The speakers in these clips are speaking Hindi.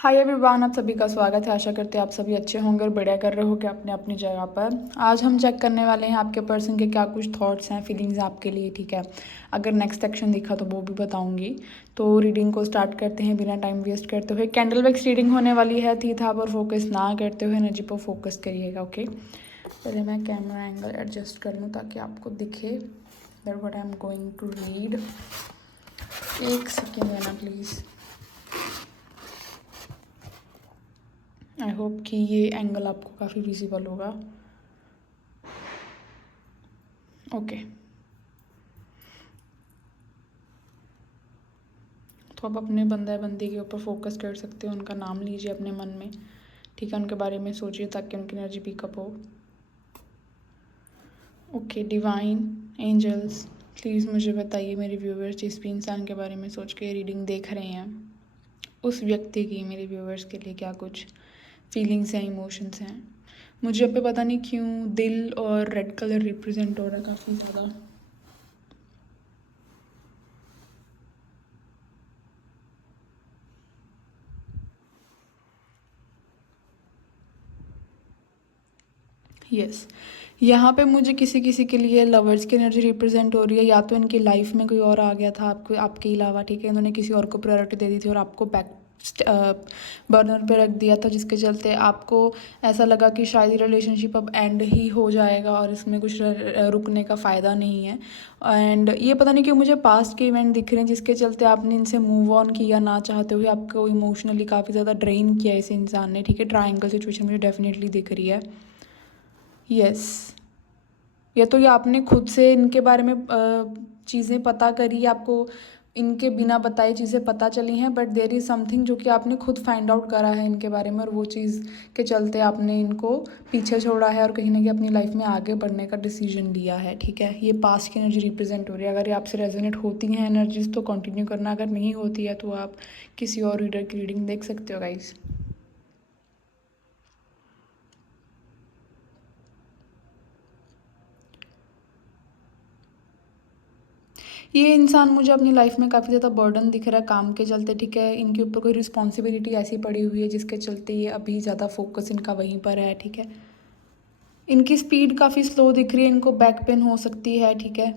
हाय एवरीवन, आप सभी का स्वागत है। आशा करते हैं आप सभी अच्छे होंगे और बढ़िया कर रहे हो कि अपने अपनी जगह पर। आज हम चेक करने वाले हैं आपके पर्सन के क्या कुछ थॉट्स हैं, फीलिंग्स आपके लिए। ठीक है, अगर नेक्स्ट एक्शन दिखा तो वो भी बताऊंगी। तो रीडिंग को स्टार्ट करते हैं बिना टाइम वेस्ट करते हुए। कैंडल वैक्स रीडिंग होने वाली है। थी था पर फोकस ना करते हुए एनर्जी पर फोकस करिएगा। ओके, पहले मैं कैमरा एंगल एडजस्ट कर लूँ ताकि आपको दिखे that what I am going to read. एक सेकेंड देना प्लीज़। आई होप कि ये एंगल आपको काफ़ी विजिबल होगा। ओके, तो आप अपने बंदा बंदी के ऊपर फोकस कर सकते हो। उनका नाम लीजिए अपने मन में। ठीक है, उनके बारे में सोचिए ताकि उनकी एनर्जी पिकअप हो। ओके, डिवाइन एंजल्स प्लीज़ मुझे बताइए मेरे व्यूवर्स जिस भी इंसान के बारे में सोच के रीडिंग देख रहे हैं, उस व्यक्ति की, मेरे व्यूवर्स के लिए क्या कुछ फीलिंग्स हैं, इमोशंस हैं। मुझे अब पे पता नहीं क्यों दिल और रेड कलर रिप्रेजेंट हो रहा है काफ़ी ज़्यादा। यस, यहाँ पे मुझे किसी किसी के लिए लवर्स की एनर्जी रिप्रेजेंट हो रही है। या तो इनकी लाइफ में कोई और आ गया था आपको, आपके अलावा। ठीक है, इन्होंने किसी और को प्रायोरिटी दे दी थी और आपको बैक बर्नर पे रख दिया था, जिसके चलते आपको ऐसा लगा कि शायद ये रिलेशनशिप अब एंड ही हो जाएगा और इसमें कुछ रुकने का फ़ायदा नहीं है। एंड ये पता नहीं क्यों मुझे पास्ट के इवेंट दिख रहे हैं जिसके चलते आपने इनसे मूव ऑन किया ना चाहते हुए। आपको इमोशनली काफ़ी ज़्यादा ड्रेन किया इस इंसान ने। ठीक है, ट्रायंगल सिचुएशन मुझे डेफिनेटली दिख रही है। यस, या तो ये आपने खुद से इनके बारे में चीज़ें पता करी, आपको इनके बिना बताए चीज़ें पता चली हैं, बट देयर इज़ समथिंग जो कि आपने खुद फाइंड आउट करा है इनके बारे में, और वो चीज़ के चलते आपने इनको पीछे छोड़ा है और कहीं ना कहीं अपनी लाइफ में आगे बढ़ने का डिसीजन लिया है। ठीक है, ये पास्ट की एनर्जी रिप्रेजेंट हो रही है। अगर ये आपसे रेजोनेट होती हैं एनर्जीज तो कंटिन्यू करना, अगर नहीं होती है तो आप किसी और रीडर की रीडिंग देख सकते हो गाइस। ये इंसान मुझे अपनी लाइफ में काफ़ी ज़्यादा बर्डन दिख रहा है काम के चलते। ठीक है, इनके ऊपर कोई रिस्पॉन्सिबिलिटी ऐसी पड़ी हुई है जिसके चलते ये अभी ज़्यादा फोकस इनका वहीं पर है। ठीक है, इनकी स्पीड काफ़ी स्लो दिख रही है, इनको बैक पेन हो सकती है। ठीक है,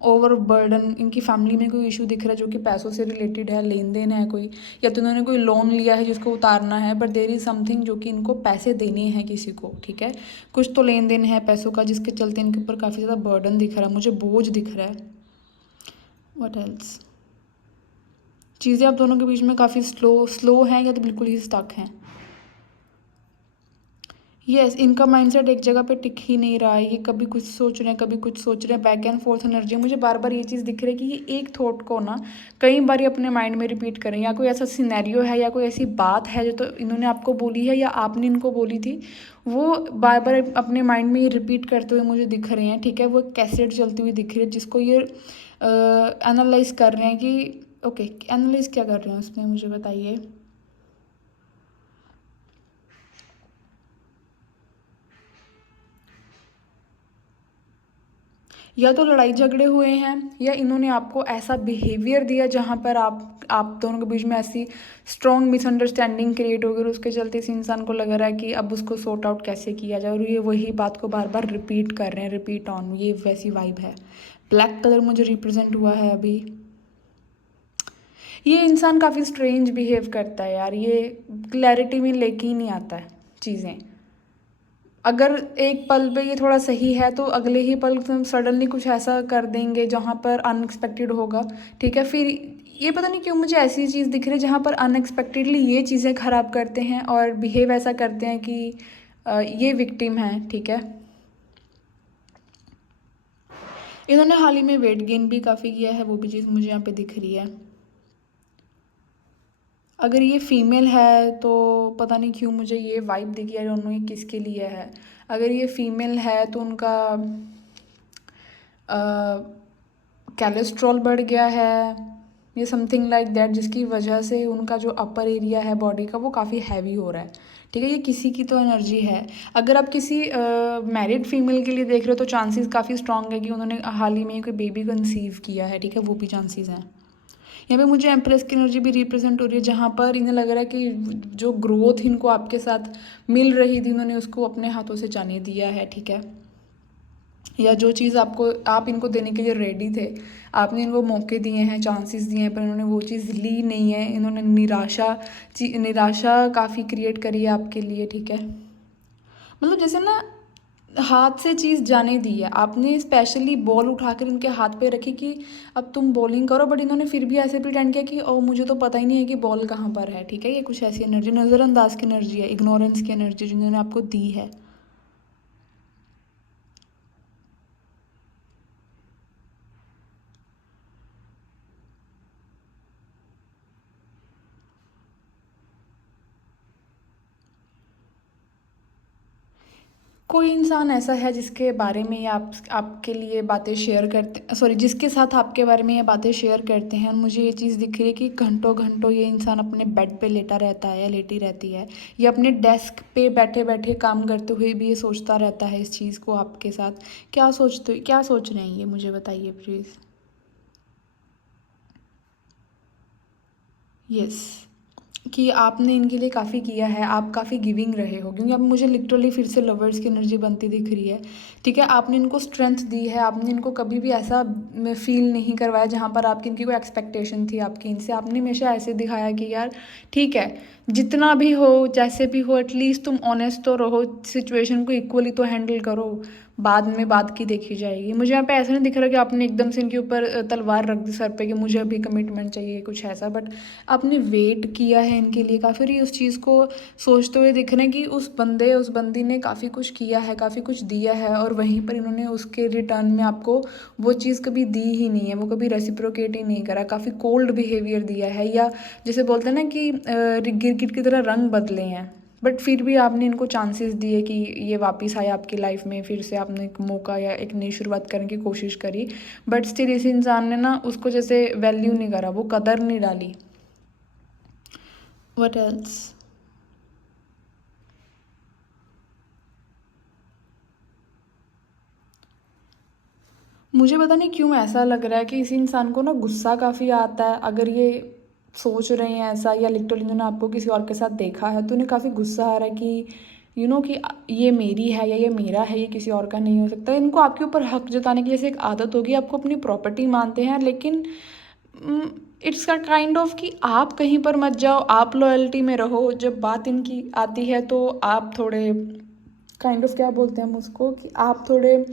ओवर बर्डन, इनकी फैमिली में कोई इशू दिख रहा है जो कि पैसों से रिलेटेड है, लेन देन है कोई, या तो इन्होंने कोई लोन लिया है जिसको उतारना है, बट देर इज़ समथिंग जो कि इनको पैसे देने हैं किसी को। ठीक है, कुछ तो लेन देन है पैसों का जिसके चलते इनके ऊपर काफ़ी ज़्यादा बर्डन दिख रहा है, मुझे बोझ दिख रहा है। व्हाट एल्स, चीज़ें आप दोनों के बीच में काफ़ी स्लो स्लो हैं या तो बिल्कुल ही स्टक हैं। यस, इनका माइंडसेट एक जगह पे टिक ही नहीं रहा है। ये कभी कुछ सोच रहे हैं, कभी कुछ सोच रहे हैं, बैक एंड फोर्थ एनर्जी। मुझे बार बार ये चीज़ दिख रही है कि ये एक थॉट को ना कई बार अपने माइंड में रिपीट करें, या कोई ऐसा सिनेरियो है या कोई ऐसी बात है जो तो इन्होंने आपको बोली है या आपने इनको बोली थी, वो बार बार अपने माइंड में ये रिपीट करते हुए मुझे दिख रहे हैं। ठीक है, वो कैसेट चलती हुई दिख रही है जिसको ये एनालाइज कर रहे हैं कि ओके, एनालाइज क्या कर रहे हैं उसमें, मुझे बताइए। या तो लड़ाई झगड़े हुए हैं या इन्होंने आपको ऐसा बिहेवियर दिया जहाँ पर आप दोनों के बीच में ऐसी स्ट्रॉन्ग मिसअंडरस्टैंडिंग क्रिएट हो गई और उसके चलते इस इंसान को लग रहा है कि अब उसको सॉर्ट आउट कैसे किया जाए, और ये वही बात को बार बार रिपीट कर रहे हैं, रिपीट ऑन, ये वैसी वाइब है। ब्लैक कलर मुझे रिप्रेजेंट हुआ है अभी। ये इंसान काफ़ी स्ट्रेंज बिहेव करता है यार, ये क्लैरिटी में लेके ही नहीं आता है चीज़ें। अगर एक पल पे ये थोड़ा सही है तो अगले ही पल तुम सडनली कुछ ऐसा कर देंगे जहाँ पर अनएक्सपेक्टेड होगा। ठीक है, फिर ये पता नहीं क्यों मुझे ऐसी चीज़ दिख रही है जहाँ पर अनएक्सपेक्टेडली ये चीज़ें ख़राब करते हैं और बिहेव ऐसा करते हैं कि ये विक्टिम है। ठीक है, इन्होंने हाल ही में वेट गेन भी काफ़ी किया है, वो भी चीज़ मुझे यहाँ पे दिख रही है। अगर ये फीमेल है तो पता नहीं क्यों मुझे ये वाइब दिखी है, दोनों ये किसके लिए है। अगर ये फीमेल है तो उनका कैलेस्ट्रॉल बढ़ गया है, ये समथिंग लाइक दैट, जिसकी वजह से उनका जो अपर एरिया है बॉडी का वो काफ़ी हैवी हो रहा है। ठीक है, ये किसी की तो एनर्जी है। अगर आप किसी मैरिड फीमेल के लिए देख रहे हो तो चांसेस काफ़ी स्ट्रांग है कि उन्होंने हाल ही में कोई बेबी कंसीव किया है। ठीक है, वो भी चांसेस हैं। यहाँ पे मुझे एम्प्रेस की एनर्जी भी रिप्रेजेंट हो रही है, जहाँ पर इन्हें लग रहा है कि जो ग्रोथ इनको आपके साथ मिल रही थी इन्होंने उसको अपने हाथों से जाने दिया है, ठीक है। या जो चीज़ आपको आप इनको देने के लिए रेडी थे, आपने इनको मौके दिए हैं, चांसेस दिए हैं, पर इन्होंने वो चीज़ ली नहीं है। इन्होंने निराशा काफ़ी क्रिएट करी है आपके लिए, ठीक है। मतलब जैसे ना हाथ से चीज़ जाने दी है आपने, स्पेशली बॉल उठाकर इनके हाथ पे रखी कि अब तुम बॉलिंग करो, बट इन्होंने फिर भी ऐसे प्रिटेंड किया कि ओ मुझे तो पता ही नहीं है कि बॉल कहाँ पर है, ठीक है। ये कुछ ऐसी एनर्जी, नज़रअंदाज की एनर्जी है, इग्नोरेंस की एनर्जी जिन्होंने आपको दी है। कोई इंसान ऐसा है जिसके बारे में ये आपके लिए बातें शेयर करते, सॉरी, जिसके साथ आपके बारे में ये बातें शेयर करते हैं। मुझे ये चीज़ दिख रही है कि घंटों घंटों ये इंसान अपने बेड पे लेटा रहता है या लेटी रहती है, या अपने डेस्क पे बैठे बैठे काम करते हुए भी ये सोचता रहता है इस चीज़ को आपके साथ। क्या सोच रहे हैं ये, मुझे बताइए प्लीज़। यस, कि आपने इनके लिए काफ़ी किया है, आप काफ़ी गिविंग रहे हो, क्योंकि अब मुझे लिटरली फिर से लवर्स की एनर्जी बनती दिख रही है, ठीक है। आपने इनको स्ट्रेंथ दी है, आपने इनको कभी भी ऐसा फील नहीं करवाया जहाँ पर आपकी इनकी कोई एक्सपेक्टेशन थी आपकी इनसे। आपने हमेशा ऐसे दिखाया कि यार ठीक है, जितना भी हो जैसे भी हो एटलीस्ट तुम ऑनेस्ट तो रहो, सिचुएशन को इक्वली तो हैंडल करो, बाद में बात की देखी जाएगी। मुझे यहाँ पे ऐसा नहीं दिख रहा कि आपने एकदम से इनके ऊपर तलवार रख दी सर पे कि मुझे अभी कमिटमेंट चाहिए कुछ ऐसा, बट आपने वेट किया है इनके लिए काफ़ी, और ये उस चीज़ को सोचते हुए दिख रहे हैं कि उस बंदी ने काफ़ी कुछ किया है, काफ़ी कुछ दिया है, और वहीं पर इन्होंने उसके रिटर्न में आपको वो चीज़ कभी दी ही नहीं है, वो कभी रेसिप्रोकेट ही नहीं करा, काफ़ी कोल्ड बिहेवियर दिया है, या जैसे बोलते हैं ना कि गिरगिट की तरह रंग बदले हैं, बट फिर भी आपने इनको चांसेस दिए कि ये वापस आए आपकी लाइफ में, फिर से आपने एक मौका या एक नई शुरुआत करने की कोशिश करी, बट स्टिल इस इंसान ने ना उसको जैसे वैल्यू नहीं करा, वो कदर नहीं डाली। What else? मुझे पता नहीं क्यों ऐसा लग रहा है कि इस इंसान को ना गुस्सा काफ़ी आता है, अगर ये सोच रहे हैं ऐसा, या लिटरली इन्होंने आपको किसी और के साथ देखा है तो उन्हें काफ़ी गुस्सा आ रहा है कि कि ये मेरी है या ये मेरा है, ये किसी और का नहीं हो सकता। इनको आपके ऊपर हक जताने की जैसे एक आदत होगी, आपको अपनी प्रॉपर्टी मानते हैं, लेकिन इट्स का काइंड ऑफ कि आप कहीं पर मत जाओ, आप लॉयल्टी में रहो। जब बात इनकी आती है तो आप थोड़े काइंड ऑफ क्या बोलते हैं हम उसको, कि आप थोड़े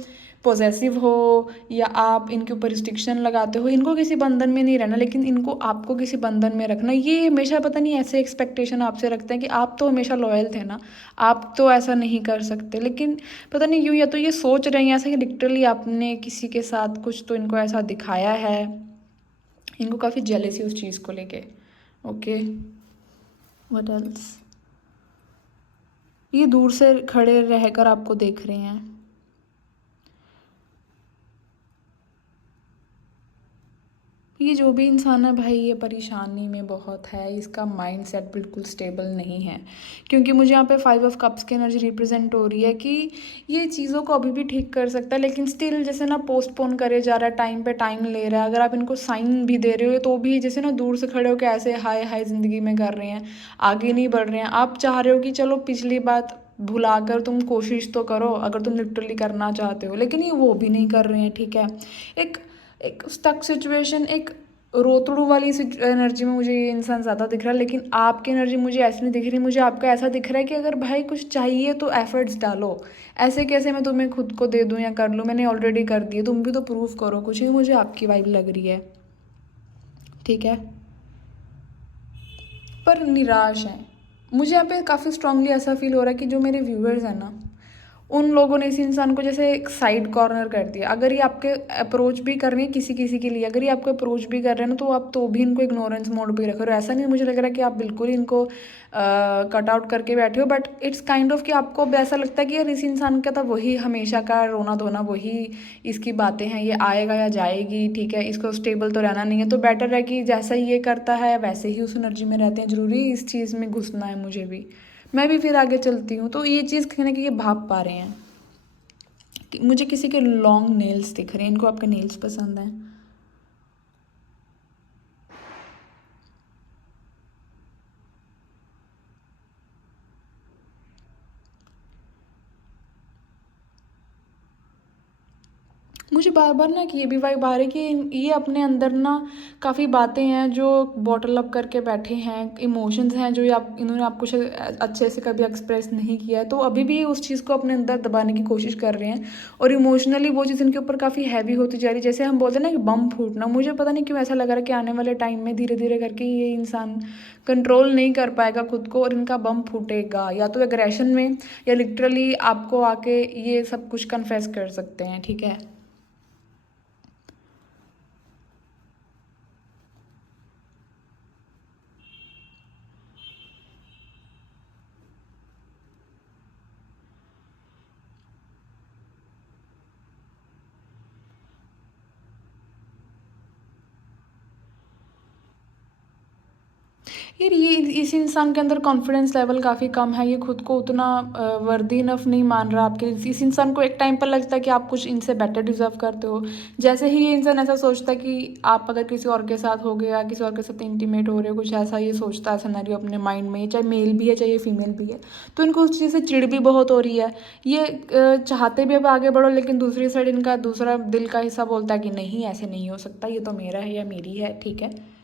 पॉजेसिव हो, या आप इनके ऊपर रिस्ट्रिक्शन लगाते हो। इनको किसी बंधन में नहीं रहना, लेकिन इनको आपको किसी बंधन में रखना। ये हमेशा पता नहीं ऐसे एक्सपेक्टेशन आपसे रखते हैं कि आप तो हमेशा लॉयल थे ना, आप तो ऐसा नहीं कर सकते, लेकिन पता नहीं क्यों, या तो ये सोच रहे हैं ऐसा कि लिटरली आपने किसी के साथ कुछ तो इनको ऐसा दिखाया है। इनको काफ़ी जेलसी उस चीज़ को लेके। Okay, what else? ये दूर से खड़े रहकर आपको देख रहे हैं। ये जो भी इंसान है भाई, ये परेशानी में बहुत है, इसका माइंड सेट बिल्कुल स्टेबल नहीं है, क्योंकि मुझे यहाँ पे 5 ऑफ कप्स की एनर्जी रिप्रेजेंट हो रही है कि ये चीज़ों को अभी भी ठीक कर सकता है, लेकिन स्टिल जैसे ना पोस्टपोन करे जा रहा है, टाइम पे टाइम ले रहा है। अगर आप इनको साइन भी दे रहे हो तो भी जैसे ना दूर से खड़े होकर ऐसे हाय हाय ज़िंदगी में कर रहे हैं, आगे नहीं बढ़ रहे हैं। आप चाह रहे हो कि चलो पिछली बात भुलाकर तुम कोशिश तो करो अगर तुम लिटरली करना चाहते हो, लेकिन ये वो भी नहीं कर रहे हैं, ठीक है। एक एक स्टक सिचुएशन, एक रोतड़ू वाली एनर्जी में मुझे ये इंसान ज़्यादा दिख रहा है, लेकिन आपकी एनर्जी मुझे ऐसी नहीं दिख रही। मुझे आपका ऐसा दिख रहा है कि अगर भाई कुछ चाहिए तो एफर्ट्स डालो, ऐसे कैसे मैं तुम्हें खुद को दे दूँ या कर लूँ, मैंने ऑलरेडी कर दिए, तुम भी तो प्रूव करो कुछ। ही मुझे आपकी वाइब लग रही है, ठीक है। पर निराश हैं। मुझे यहाँ पे काफ़ी स्ट्रांगली ऐसा फील हो रहा है कि जो मेरे व्यूअर्स हैं ना, उन लोगों ने इस इंसान को जैसे एक साइड कॉर्नर कर दिया। अगर ये आपके अप्रोच भी कर रहे हैं किसी किसी के लिए, अगर ये आपको अप्रोच भी कर रहे हैं ना, तो आप तो भी इनको इग्नोरेंस मोड पे रख रहे हो। ऐसा नहीं मुझे लग रहा है कि आप बिल्कुल ही इनको कट आउट करके बैठे हो, बट इट्स काइंड ऑफ कि आपको अब ऐसा लगता है कि यार इस इंसान का तो वही हमेशा का रोना धोना, वही इसकी बातें हैं, ये आएगा या जाएगी, ठीक है, इसको स्टेबल तो रहना नहीं है, तो बेटर है कि जैसा ही ये करता है वैसे ही उस एनर्जी में रहते हैं। ज़रूरी इस चीज़ में घुसना है मुझे भी, मैं भी फिर आगे चलती हूँ। तो ये चीज़ कहीं ना कहीं ये भाप पा रहे हैं। मुझे किसी के लॉन्ग नेल्स दिख रहे हैं, इनको आपके नेल्स पसंद हैं। मुझे बार बार ना कि ये भी वाइब आ रही है कि ये अपने अंदर ना काफ़ी बातें हैं जो बॉटल अप करके बैठे हैं, इमोशंस हैं जो आप इन्होंने आपको शायद अच्छे से कभी एक्सप्रेस नहीं किया है, तो अभी भी उस चीज़ को अपने अंदर दबाने की कोशिश कर रहे हैं और इमोशनली वो चीज़ इनके ऊपर काफ़ी हैवी होती जा रही है। जैसे हम बोलते हैं ना कि बम फूटना, मुझे पता नहीं क्यों ऐसा लग रहा है कि आने वाले टाइम में धीरे धीरे करके ये इंसान कंट्रोल नहीं कर पाएगा खुद को और इनका बम फूटेगा, या तो एग्रेशन में या लिटरली आपको आके ये सब कुछ कन्फेस कर सकते हैं, ठीक है। यार ये इस इंसान के अंदर कॉन्फिडेंस लेवल काफ़ी कम है, ये खुद को उतना वर्दी इनफ नहीं मान रहा आपके। इस इंसान को एक टाइम पर लगता है कि आप कुछ इनसे बेटर डिजर्व करते हो। जैसे ही ये इंसान ऐसा सोचता है कि आप अगर किसी और के साथ हो गया, किसी और के साथ इंटीमेट हो रहे हो, कुछ ऐसा ये सोचता है सिनेरियो अपने माइंड में, चाहे मेल भी है चाहे फीमेल भी है, तो इनको उस चीज़ से चिढ़ भी बहुत हो रही है। ये चाहते भी अब आगे बढ़ो, लेकिन दूसरी साइड इनका दूसरा दिल का हिस्सा बोलता है कि नहीं, ऐसे नहीं हो सकता, ये तो मेरा है या मेरी है, ठीक है।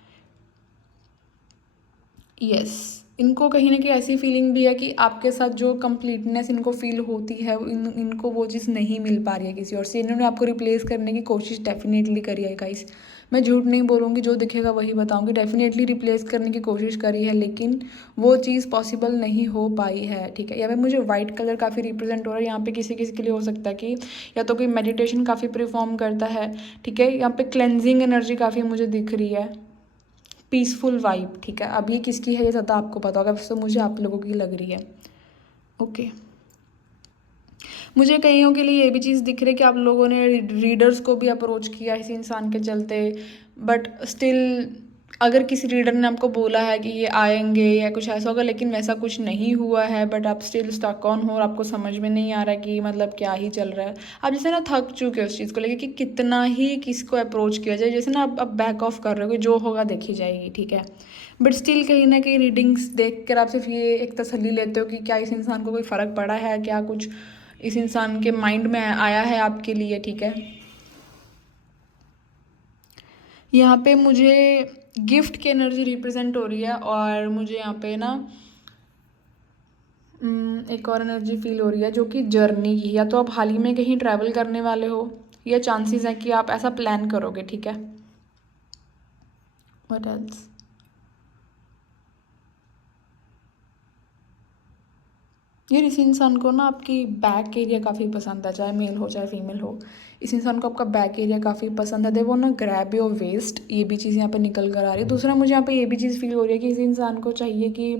यस, इनको कहीं ना कहीं ऐसी फीलिंग भी है कि आपके साथ जो कंप्लीटनेस इनको फील होती है इनको वो चीज़ नहीं मिल पा रही है किसी और से। इन्होंने आपको रिप्लेस करने की कोशिश डेफिनेटली करी है गाइस, मैं झूठ नहीं बोलूँगी, जो दिखेगा वही बताऊँगी। डेफिनेटली रिप्लेस करने की कोशिश करी है, लेकिन वो चीज़ पॉसिबल नहीं हो पाई है, ठीक है। या फिर मुझे वाइट कलर काफ़ी रिप्रेजेंट हो रहा है यहाँ पे। किसी किसी के लिए हो सकता है कि या तो कोई मेडिटेशन काफ़ी परफॉर्म करता है, ठीक है। यहाँ पे क्लेंजिंग एनर्जी काफ़ी मुझे दिख रही है, पीसफुल वाइब, ठीक है। अब ये किसकी है ये ज़्यादा आपको पता होगा, वैसे तो मुझे आप लोगों की लग रही है। ओके, मुझे कईयों के लिए ये भी चीज़ दिख रही है कि आप लोगों ने रीडर्स को भी अप्रोच किया इस इंसान के चलते, बट स्टिल अगर किसी रीडर ने आपको बोला है कि ये आएंगे या कुछ ऐसा होगा, लेकिन वैसा कुछ नहीं हुआ है, बट आप स्टिल स्टक ऑन हो और आपको समझ में नहीं आ रहा है कि मतलब क्या ही चल रहा है। आप जैसे ना थक चुके हो उस चीज़ को लेके कि कितना ही किसको अप्रोच किया जाए, जैसे ना आप बैक ऑफ कर रहे हो कि जो होगा देखी जाएगी, ठीक है। बट स्टिल कहीं ना कहीं रीडिंग्स देख कर आप सिर्फ ये एक तसल्ली लेते हो कि क्या इस इंसान को कोई फ़र्क पड़ा है, क्या कुछ इस इंसान के माइंड में आया है आपके लिए, ठीक है। यहाँ पे मुझे गिफ्ट की एनर्जी रिप्रेजेंट हो रही है और मुझे यहाँ पे ना एक और एनर्जी फील हो रही है जो कि जर्नी की, या तो आप हाल ही में कहीं ट्रैवल करने वाले हो या चांसेस है कि आप ऐसा प्लान करोगे, ठीक है। What else? यार इस इंसान को ना आपकी बैक एरिया काफ़ी पसंद है, चाहे मेल हो चाहे फीमेल हो। इस इंसान को आपका बैक एरिया काफ़ी पसंद है। दे वो ना ग्रैब योर वेस्ट, ये भी चीज़ यहाँ पे निकल कर आ रही है। दूसरा मुझे यहाँ पे ये भी चीज़ फील हो रही है कि इस इंसान को चाहिए कि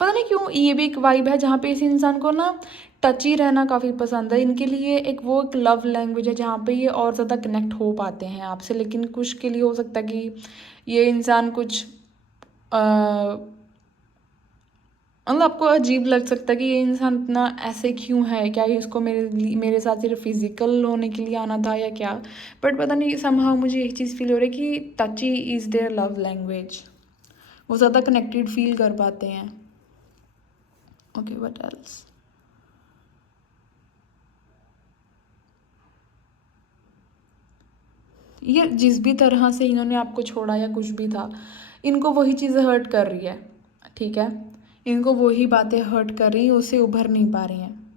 पता नहीं क्यों ये भी एक वाइब है जहाँ पे इस इंसान को ना टची रहना काफ़ी पसंद है। इनके लिए एक वो एक लव लैंग्वेज है जहाँ पे ये और ज़्यादा कनेक्ट हो पाते हैं आपसे, लेकिन कुछ के लिए हो सकता है कि ये इंसान कुछ मतलब आपको अजीब लग सकता है कि ये इंसान इतना ऐसे क्यों है, क्या ये उसको मेरे साथ सिर्फ फिजिकल होने के लिए आना था या क्या। बट पता नहीं समहाउ मुझे एक चीज़ फील हो रही है कि टची इज़ देयर लव लैंग्वेज, वो ज़्यादा कनेक्टेड फील कर पाते हैं। Okay, what else? ये जिस भी तरह से इन्होंने आपको छोड़ा या कुछ भी था, इनको वही चीज़ें हर्ट कर रही है, ठीक है। इनको वही बातें हर्ट कर रही हैं, उससे उभर नहीं पा रही हैं।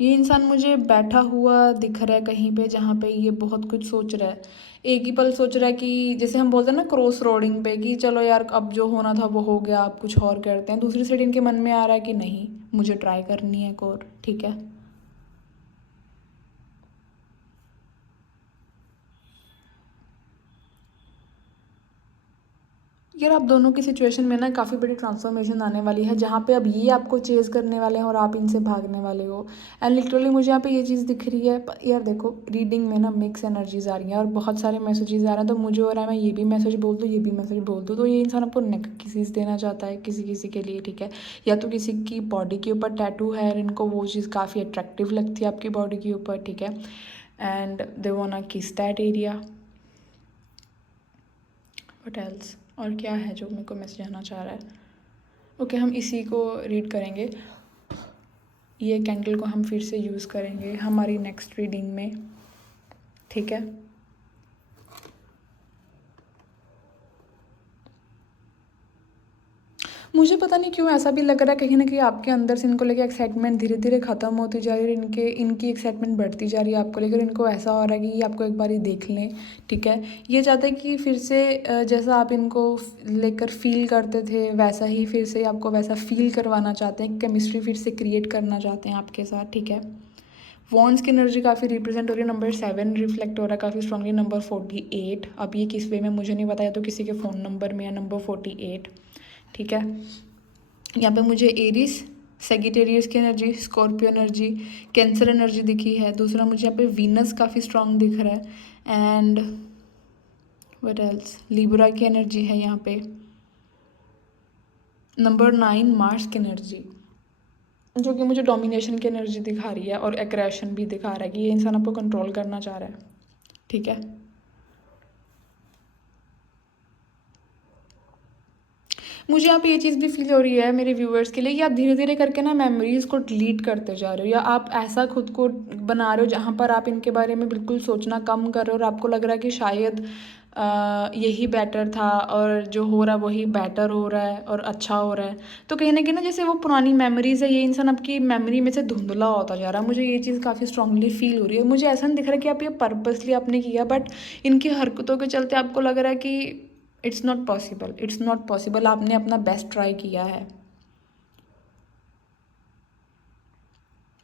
ये इंसान मुझे बैठा हुआ दिख रहा है कहीं पे जहाँ पे ये बहुत कुछ सोच रहा है। एक ही पल सोच रहा है कि जैसे हम बोलते हैं ना क्रॉस रोडिंग पे कि चलो यार अब जो होना था वो हो गया, अब कुछ और करते हैं। दूसरी साइड इनके मन में आ रहा है कि नहीं, मुझे ट्राई करनी है एक और, ठीक है। यार आप दोनों की सिचुएशन में ना काफ़ी बड़ी ट्रांसफॉर्मेशन आने वाली है जहाँ पे अब ये आपको चेज़ करने वाले हैं और आप इनसे भागने वाले हो। एंड लिटरली मुझे यहाँ पे ये चीज़ दिख रही है। यार देखो रीडिंग में ना मिक्स एनर्जीज आ रही हैं और बहुत सारे मैसेजेस आ रहे हैं, तो मुझे हो रहा है मैं ये भी मैसेज बोल दूँ, ये भी मैसेज बोल दूँ। तो ये इंसान आपको नेक किसीज देना चाहता है किसी किसी के लिए, ठीक है। या तो किसी की बॉडी के ऊपर टैटू है और इनको वो चीज़ काफ़ी अट्रैक्टिव लगती है आपकी बॉडी के ऊपर, ठीक है। एंड दे वांना किस दैट एरिया। What else? और क्या है जो मेरे को मैसेज आना चाह रहा है? ओके, हम इसी को रीड करेंगे। ये कैंडल को हम फिर से यूज़ करेंगे हमारी नेक्स्ट रीडिंग में, ठीक है। मुझे पता नहीं क्यों ऐसा भी लग रहा है कहीं ना कहीं आपके अंदर से इनको लेकर एक्साइटमेंट धीरे धीरे ख़त्म होती जा रही है, इनकी एक्साइटमेंट बढ़ती जा रही है आपको लेकर। इनको ऐसा हो रहा है कि ये आपको एक बार ही देख लें, ठीक है। ये चाहते हैं कि फिर से जैसा आप इनको लेकर फील करते थे वैसा ही फिर से आपको वैसा फील करवाना चाहते हैं, केमिस्ट्री फिर से क्रिएट करना चाहते हैं आपके साथ, ठीक है। वॉन्ड्स की एनर्जी काफ़ी रिप्रेजेंट हो रही है, नंबर 7 रिफ्लेक्ट हो रहा है काफ़ी स्ट्रांगली, नंबर 48। अब ये किस वे में मुझे नहीं पता, या तो किसी के फ़ोन नंबर में, या नंबर 48, ठीक है। यहाँ पे मुझे एरिस, सेगिटेरियस की energy, Scorpio energy, cancer energy दिखी है। दूसरा मुझे यहाँ पे वीनस काफ़ी स्ट्रांग दिख रहा है, एंड व्हाट एल्स, लिब्रा की एनर्जी है यहाँ पे। नंबर 9 मार्स की एनर्जी, जो कि मुझे डोमिनेशन की एनर्जी दिखा रही है और एग्रेशन भी दिखा रहा है कि ये इंसान आपको कंट्रोल करना चाह रहा है, ठीक है। मुझे यहाँ पे ये चीज़ भी फील हो रही है मेरे व्यूअर्स के लिए कि आप धीरे धीरे करके ना मेमोरीज़ को डिलीट करते जा रहे हो, या आप ऐसा खुद को बना रहे हो जहाँ पर आप इनके बारे में बिल्कुल सोचना कम कर रहे हो और आपको लग रहा है कि शायद यही बेटर था और जो हो रहा है वही बेटर हो रहा है और अच्छा हो रहा है। तो कहीं ना कहीं ना जैसे वो पुरानी मेमोरीज़ है, ये इंसान आपकी मेमोरी में से धुंधला होता जा रहा है। मुझे ये चीज़ काफ़ी स्ट्रांगली फील हो रही है। मुझे ऐसा नहीं दिख रहा कि आप ये पर्पसली आपने किया, बट इनकी हरकतों के चलते आपको लग रहा है कि it's not possible, it's not possible, आपने अपना बेस्ट ट्राई किया है।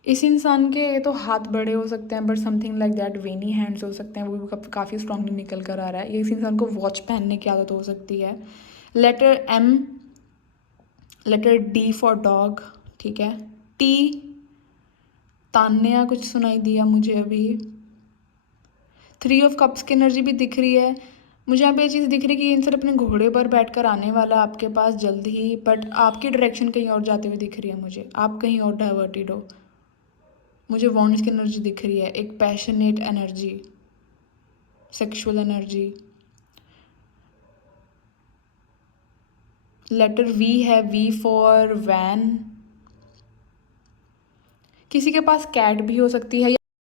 इस इंसान के तो हाथ बड़े हो सकते हैं, but something like that veiny hands हो सकते हैं, वो भी काफ़ी स्ट्रांगली निकल कर आ रहा है। ये इस इंसान को वॉच पहनने की आदत हो सकती है। Letter M, letter D for dog, ठीक है। T, तान्या कुछ सुनाई दिया मुझे अभी। 3 ऑफ कप्स की एनर्जी भी दिख रही है। मुझे यहाँ पे ये चीज़ दिख रही है कि ये इंसान अपने घोड़े पर बैठकर आने वाला आपके पास जल्द ही, बट आपकी डायरेक्शन कहीं और जाते हुए दिख रही है मुझे, आप कहीं और डाइवर्टेड हो। मुझे वॉन्ड्स की एनर्जी दिख रही है, एक passionate energy, sexual energy. Letter V है, V फॉर वैन। किसी के पास कैट भी हो सकती है,